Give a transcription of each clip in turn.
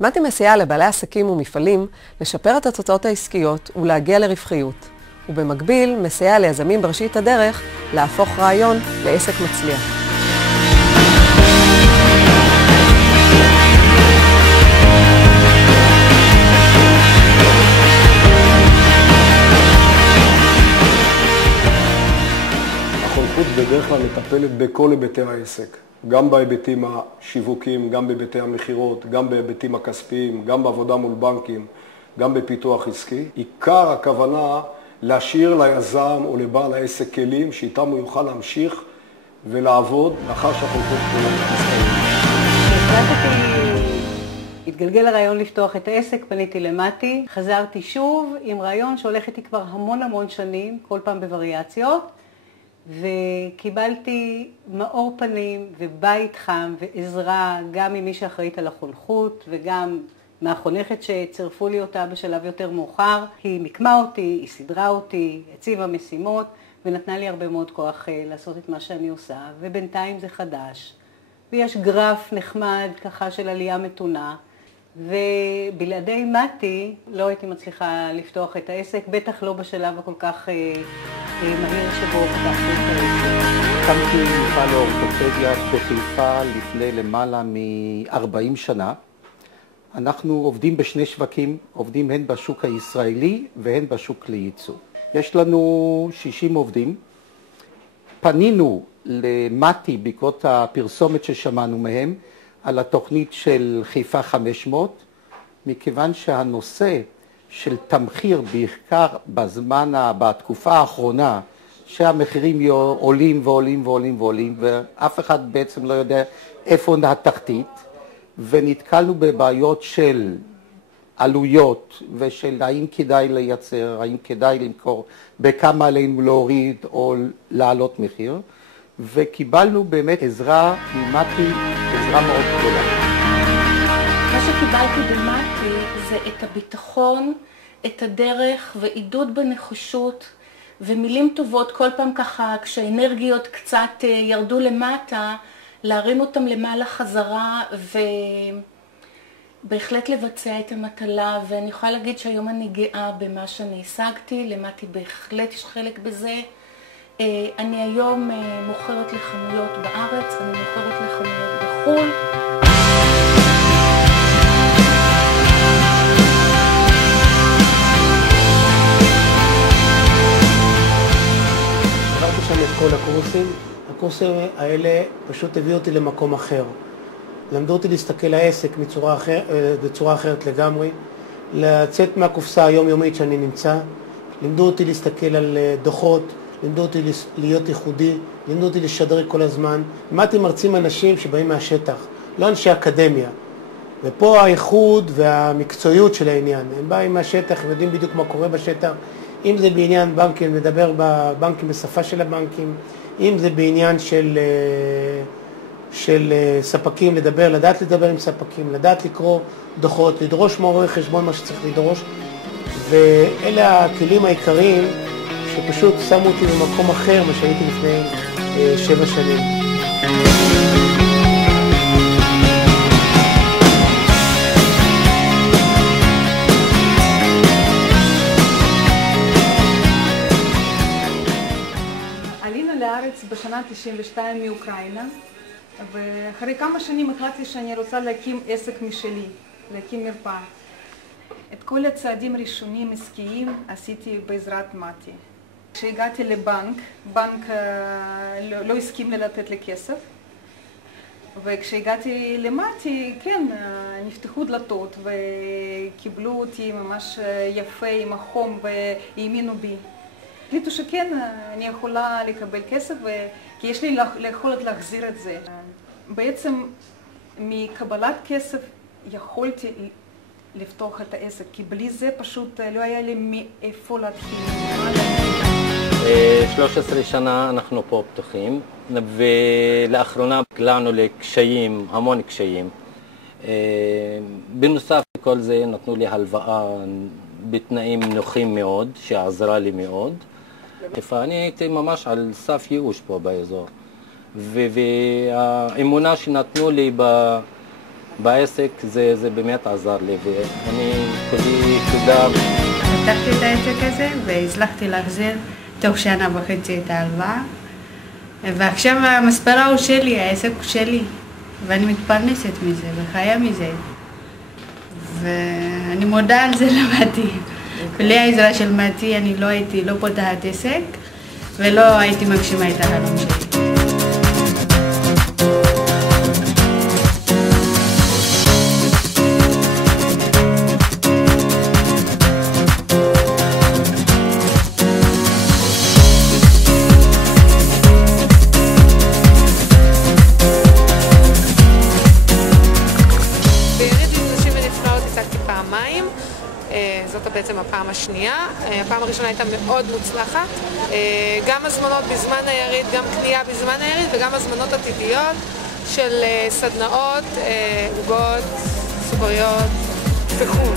מתי מסייע לבעלי עסקים ומפעלים לשפר את התוצאות העסקיות ולהגיע לרווחיות, ובמקביל מסייע ליזמים בראשית הדרך להפוך רעיון לעסק מצליח. החונכות בדרך כלל מטפלת בכל היבטי העסק, גם בהיבטים השיווקיים, גם בהיבטי המחירות, גם בהיבטים הכספיים, גם בעבודה מול בנקים, גם בפיתוח עסקי. עיקר הכוונה להשאיר ליזם או לבעל העסק כלים שאיתם הוא יוכל להמשיך ולעבוד לאחר שהחונכות תסתיים. התגלגל הרעיון לפתוח את העסק, פניתי למתי, חזרתי שוב עם רעיון שהולך איתי כבר המון שנים, כל פעם בווריאציות, וקיבלתי מאור פנים ובית חם ועזרה גם ממי שאחראית על החונכות וגם מהחונכת שצירפו לי אותה בשלב יותר מאוחר. היא מיקמה אותי, היא סדרה אותי, הציבה משימות ונתנה לי הרבה מאוד כוח לעשות את מה שאני עושה, ובינתיים זה חדש. ויש גרף נחמד ככה של עלייה מתונה, ובלעדי מתי לא הייתי מצליחה לפתוח את העסק, בטח לא בשלב הכל כך מהיר שבו פתחתי את העסק. הקמתי מפעל לאורתופדיה בחיפה לפני למעלה מ-40 שנה. אנחנו עובדים בשני שווקים, עובדים הן בשוק הישראלי והן בשוק לייצוא. יש לנו 60 עובדים. פנינו למתי בעקבות הפרסומת ששמענו מהם על התוכנית של חיפה 500, מכיוון שהנושא של תמחיר בעיקר בתקופה האחרונה, שהמחירים עולים ועולים, ואף אחד בעצם לא יודע איפה התחתית, ונתקלנו בבעיות של עלויות ושל האם כדאי לייצר, האם כדאי למכור, בכמה עלינו להוריד או לעלות מחיר, וקיבלנו באמת עזרה ממתי, עזרה מאוד גדולה. מה שקיבלתי במתי זה את הביטחון, את הדרך ועידוד בנחישות ומילים טובות כל פעם ככה כשהאנרגיות קצת ירדו למטה, להרים אותם למעלה חזרה ובהחלט לבצע את המטלה, ואני יכולה להגיד שהיום אני גאה במה שאני השגתי, למתי בהחלט יש חלק בזה. אני היום מוכרת לחנויות בארץ, אני מוכרת לחנויות בחו"ל. עברתי שם את כל הקורסים. הקורסים האלה פשוט הביאו אותי למקום אחר. למדו אותי להסתכל לעסק בצורה אחרת לגמרי, לצאת מהקופסה היומיומית שאני נמצא. לימדו אותי להסתכל על דוחות, לימדו אותי להיות ייחודי, לימדו אותי לשדר כל הזמן. למדתי מרצים אנשים שבאים מהשטח, לא אנשי אקדמיה. ופה האיחוד והמקצועיות של העניין. הם באים מהשטח, הם יודעים בדיוק מה קורה בשטח. אם זה בעניין בנקים, מדבר בבנקים בשפה של הבנקים. אם זה בעניין של ספקים, לדעת לדבר עם ספקים, לדעת לקרוא דוחות, לדרוש מעורך חשבון מה שצריך לדרוש. ואלה הכלים העיקריים שפשוט שמו אותי במקום אחר מה שהייתי לפני 7 שנים. עלינו לארץ בשנה 92 מאוקראינה, ואחרי כמה שנים החלטתי שאני רוצה להקים עסק משלי, להקים מרפאה. את כל הצעדים הראשונים עסקיים עשיתי בעזרת מתי. כשהגעתי לבנק, בנק לא הסכים לי לתת לי כסף, וכשהגעתי למתי, כן, נפתחו דלתות וקיבלו אותי ממש יפה עם החום והאמינו בי. החליטו שכן, אני יכולה לקבל כסף, כי יש לי יכולת להחזיר את זה. בעצם מקבלת כסף יכולתי לפתוח את העסק, כי בלי זה פשוט לא היה לי מאיפה להתחיל. 13 שנה אנחנו פה פתוחים, ולאחרונה נקלענו לקשיים, המון קשיים. בנוסף לכל זה נתנו לי הלוואה בתנאים נוחים מאוד, שעזרה לי מאוד. אני הייתי ממש על סף ייאוש פה באזור. והאמונה שנתנו לי בעסק זה באמת עזר לי, ואני כולי תודה. פתחתי את העסק הזה והצלחתי להחזיר תוך שנה וחצי את ההלוואה, ועכשיו המספרה הוא שלי, העסק הוא שלי, ואני מתפרנסת מזה וחיה מזה, ואני מודה על זה למתי. בלי העזרה של מתי אני לא הייתי פותחת עסק ולא הייתי מגשימה את החלום שלי. זאת בעצם הפעם השנייה. הפעם הראשונה הייתה מאוד מוצלחת. גם הזמנות בזמן היריד, גם קנייה בזמן היריד וגם הזמנות עתידיות של סדנאות, עוגות, סוכריות וכו'.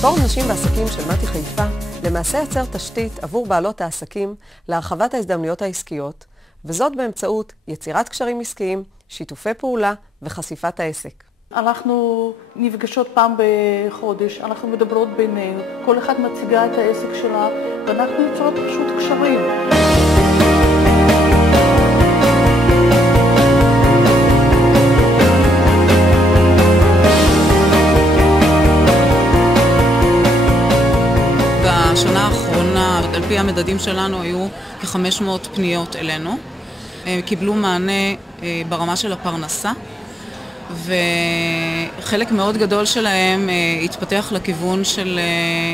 פורום נשים בעסקים של מתי חיפה למעשה יצר תשתית עבור בעלות העסקים להרחבת ההזדמנויות העסקיות, וזאת באמצעות יצירת קשרים עסקיים, שיתופי פעולה וחשיפת העסק. אנחנו נפגשות פעם בחודש, אנחנו מדברות בינינו, כל אחד מציגה את העסק שלה, ואנחנו יוצרות פשוט קשרים. בשנה האחרונה, על פי המדדים שלנו, היו כ-500 פניות אלינו. הם קיבלו מענה ברמה של הפרנסה. וחלק מאוד גדול שלהם התפתח לכיוון של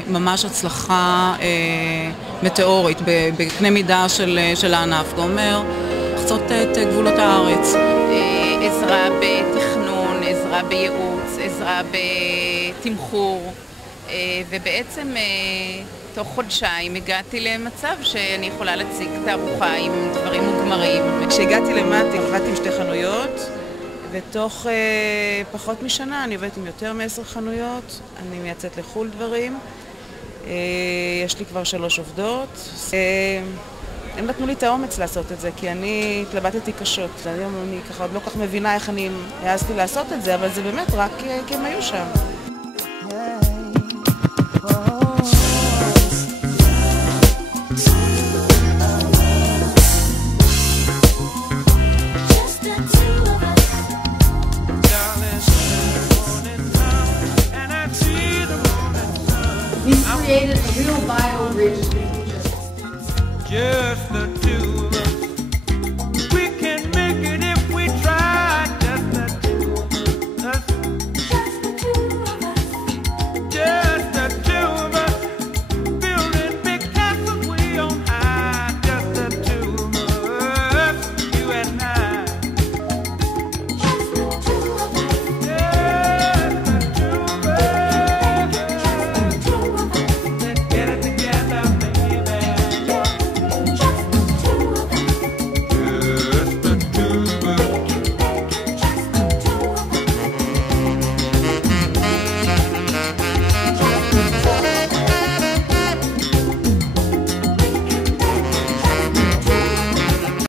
ממש הצלחה מטאורית בקנה מידה של הענף, אומר לחצות את גבולות הארץ. עזרה בתכנון, עזרה בייעוץ, עזרה בתמחור, ובעצם תוך חודשיים הגעתי למצב שאני יכולה להציג תערוכה עם דברים מוגמרים. כשהגעתי למטי עבדתי עם 2 חנויות, ותוך פחות משנה אני עובדת עם יותר מ10 חנויות, אני מייצאת לחול דברים, יש לי כבר 3 עובדות. הם נתנו לי את האומץ לעשות את זה, כי אני התלבטתי קשות. היום אני ככה עוד לא כך מבינה איך אני העזתי לעשות את זה, אבל זה באמת רק כי הם היו שם. We've created a real bio-rich just the two